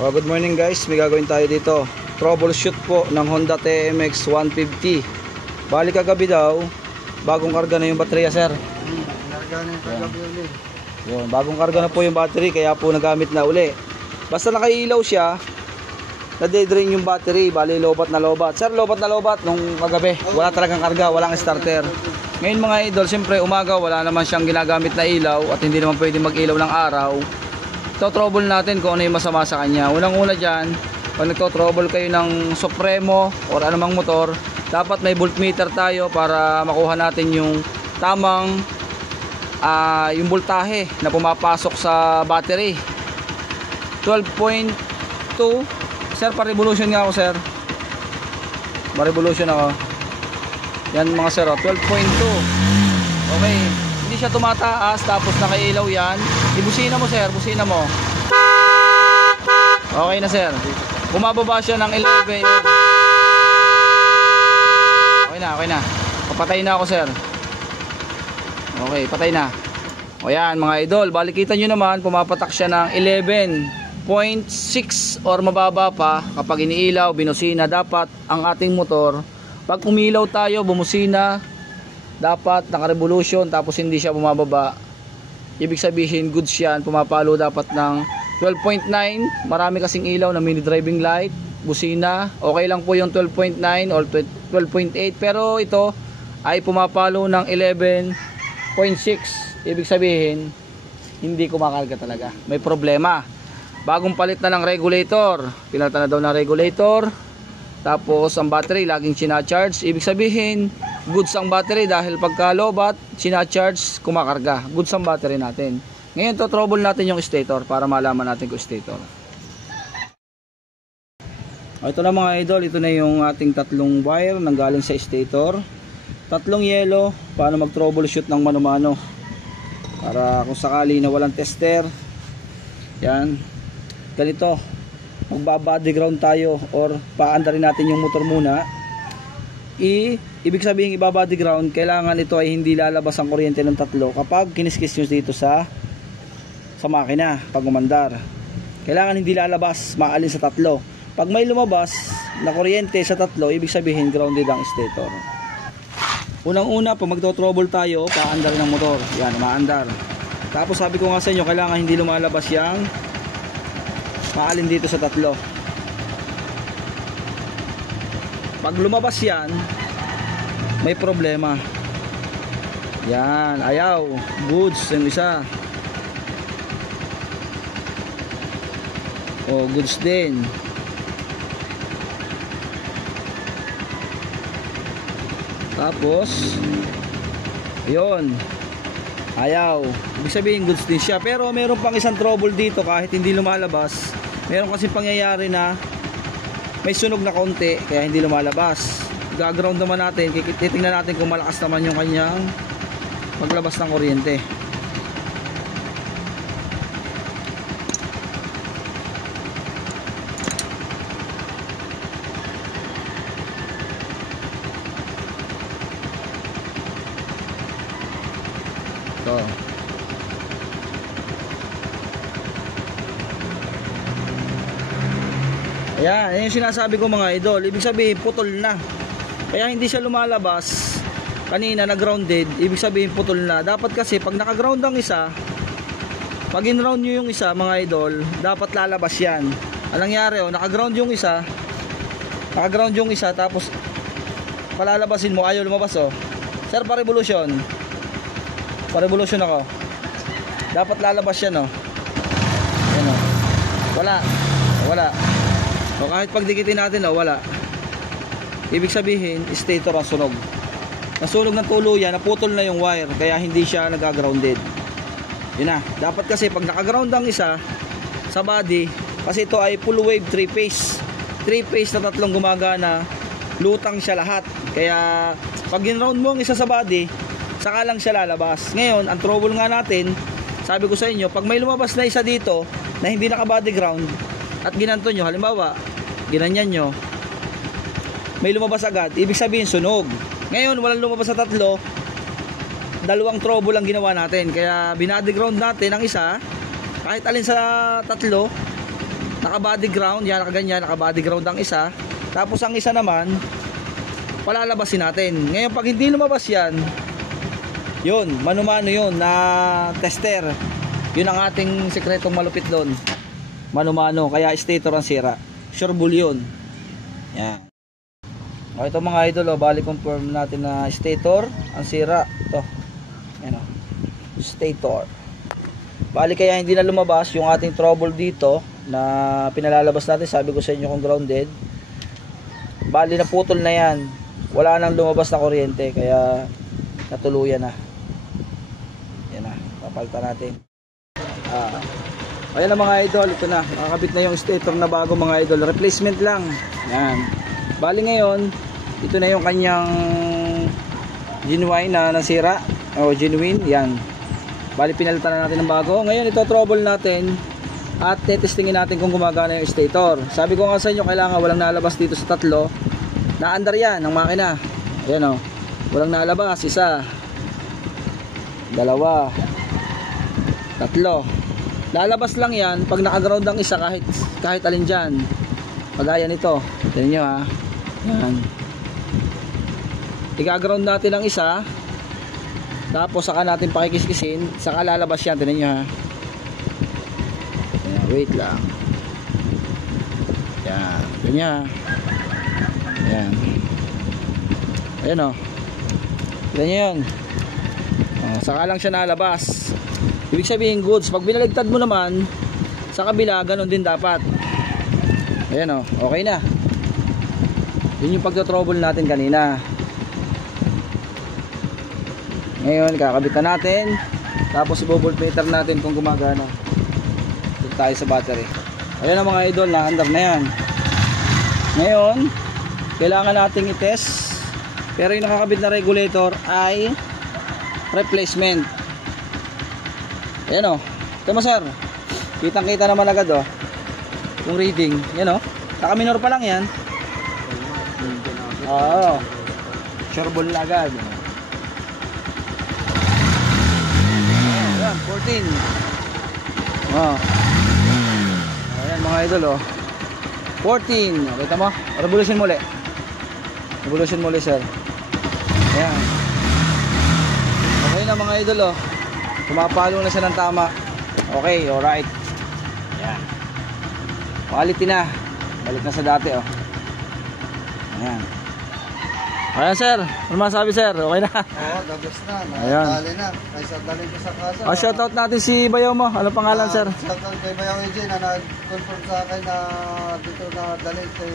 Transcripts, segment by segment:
Good morning guys, may gagawin tayo dito. Troubleshoot po ng Honda TMX 150. Balik kagabi daw, bagong karga na yung baterya sir. Karga na yung kagabi ulit. Yun, bagong karga na po yung battery, kaya po nagamit na uli. Basta nakailaw siya, nade-drain yung battery, bali lobat na lobat. Sir, lobat na lobat nung kagabi. Wala talagang karga, walang starter. Ngayon mga idol, siyempre umaga wala naman siyang ginagamit na ilaw at hindi naman pwede mag-ilaw ng araw. Trouble natin kung ano yung masama sa kanya. Unang-una dyan, pag nagto-trouble kayo ng Supremo or anumang motor, dapat may voltmeter tayo para makuha natin yung tamang yung voltahe na pumapasok sa battery. 12.2. Sir, pa-revolution nga ako sir. Pa-revolution ako. Yan mga sir, 12.2. Okay, hindi siya tumataas tapos nakailaw yan. Ibusina mo sir, busina mo. Okay na sir. Bumababa siya ng 11. Okay na. Papatay na ako sir. Okay, patay na. O yan mga idol, balikitan nyo naman, pumapatak siya ng 11.6 or mababa pa kapag iniilaw, binusina. Dapat ang ating motor, pag umilaw tayo, bumusina, dapat naka-revolution tapos hindi siya bumababa. Ibig sabihin goods yan, pumapalo dapat ng 12.9. Marami kasing ilaw na mini driving light, busina, okay lang po yung 12.9 or 12.8, pero ito ay pumapalo ng 11.6. Ibig sabihin hindi kumakarga talaga, may problema. Bagong palit na ng regulator, pinalitan na daw ng regulator. Tapos ang battery laging sinacharge. Ibig sabihin goods ang battery dahil pagka lobat sinacharge, kumakarga. Goods ang battery natin. Ngayon to trouble natin yung stator para malaman natin kung stator. Ito na mga idol, ito na yung ating tatlong wire nang galing sa stator. Tatlong yellow, paano mag troubleshoot ng mano-mano para kung sakali na walang tester. Yan, ganito, magbabody ground tayo or paandarin natin yung motor muna. Ibig sabihin ibabody ground, kailangan ito ay hindi lalabas ang kuryente ng tatlo kapag kiniskis nyo dito sa makina pag umandar. Kailangan hindi lalabas, maalin sa tatlo. Pag may lumabas na kuryente sa tatlo, ibig sabihin grounded ang stator. Unang-una, pag magto-trouble tayo, paandar ng motor. Yan, maandar. Tapos sabi ko nga sa inyo, kailangan hindi lumalabas yang maalin dito sa tatlo. Pag lumabas yan, may problema. Yan, ayaw. Goods yung isa. O, goods din. Tapos ayun, ayaw. Ibig sabihin goods din siya. Pero meron pang isang trouble dito kahit hindi lumalabas. Meron kasi pangyayari na may sunog na konti kaya hindi lumalabas. Gaground naman natin, titingnan natin kung malakas naman yung kanyang maglabas ng kuryente. Ito. Ayan, yung sinasabi ko mga idol. Ibig sabihin putol na. Kaya hindi siya lumalabas. Kanina na grounded, ibig sabihin putol na. Dapat kasi pag naka-ground ang isa, pag in-round nyo yung isa mga idol, dapat lalabas yan. Anong nangyari naka-ground yung isa, tapos palalabasin mo, ayaw lumabas Sir, pa-revolution. Pa-revolution ako. Dapat lalabas yan Ayan Wala. O kahit pagdikitin natin wala. Ibig sabihin stator ang sunog. Nasunog ng tuluyan, naputol na yung wire, kaya hindi siya nag-grounded. Yun na. Dapat kasi pag naka-ground ang isa sa body, kasi ito ay full wave 3-phase. 3-phase na tatlong gumagana, lutang siya lahat. Kaya pag in-round mo ang isa sa body, saka lang siya lalabas. Ngayon, ang trouble nga natin, sabi ko sa inyo, pag may lumabas na isa dito na hindi naka-body ground at ginanto nyo, halimbawa ginanyan nyo, may lumabas agad, ibig sabihin sunog. Ngayon walang lumabas sa tatlo, dalawang trouble ang ginawa natin. Kaya binody ground natin ang isa, kahit alin sa tatlo, naka body ground, yan nakaganyan, naka body ground ang isa. Tapos ang isa naman palalabasin natin. Ngayon pag hindi lumabas yan, yun, mano-mano yun na tester. Yun ang ating sekretong malupit doon. Mano-mano, kaya stator ang sira. Sure bull yun. Yan. O ito mga idol, bali confirm natin na stator ang sira. Ito. Yan o. Stator. Bali kaya hindi na lumabas yung ating trouble dito na pinalalabas natin. Sabi ko sa inyo kung grounded. Bali na putol na yan. Wala nang lumabas na kuryente kaya natuluyan na. Yan na. Papalitan natin. Ayan na mga idol. Ito na. Nakakabit na yung stator na bago mga idol. Replacement lang. Yan. Bali ngayon ito na yung kanyang genuine na nasira o genuine, yan. Bali pinalitan na natin ng bago. Ngayon ito trouble natin at testingin natin kung gumagana yung stator. Sabi ko nga sa inyo, kailangan walang nalabas dito sa tatlo. Naandar yan ng makina. Ayan o, walang nalabas. Isa, dalawa, tatlo. Lalabas lang yan pag nakaground ang isa kahit alin dyan. Pagaya nito, tignan nyo ha. Yan. I-ground natin ang isa. Tapos saka natin pakikiskisin. Saka lalabas yan. Tignan nyo ha. Yan, wait lang. Yan. Tignan nyo ha. Yan. Ayan o. Tignan nyo yun. Saka lang siya nalabas. Ibig sabihin goods. Pag binaligtad mo naman sa kabila, ganun din dapat. Ayan o. Okay na. Yun yung pagto-trouble natin kanina. Ngayon kakabit na natin. Tapos i-voltmeter natin kung gumagana. Dito tayo sa battery. Ayan na mga idol, na-under na yan. Ngayon kailangan nating i-test. Pero yung nakakabit na regulator ay replacement. Ayan o. Ito mo sir, kitang kita naman agad o yung reading. Ayan o, naka-minor pa lang yan. Oo, sure bull na agad. Ayan, 14. Ayan mga idol o, 14. Kita mo, revolution muli. Revolution muli sir. Ayan. Okay na mga idol o, pumapalo na siya ng tama. Okay, alright. Ayan, quality na. Balik na sa dati o. Ayan. Ayan sir, ano masabi sir? Okay na? Oo, the best na. Ayan. Dali na. Kaysa dali ko sa casa. Shoutout natin si Bayaw mo. Ano pangalan sir? Shoutout kay Bayang AJ na nag-confirm sa akin na dito na dali kay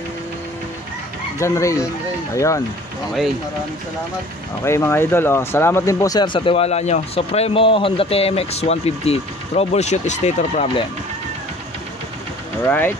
John Ray. John Ray. Ayun. Okay. Maraming salamat. Okay mga idol. Salamat din po sir sa tiwala nyo. Supremo Honda TMX 150. Troubleshoot stator problem. Alright.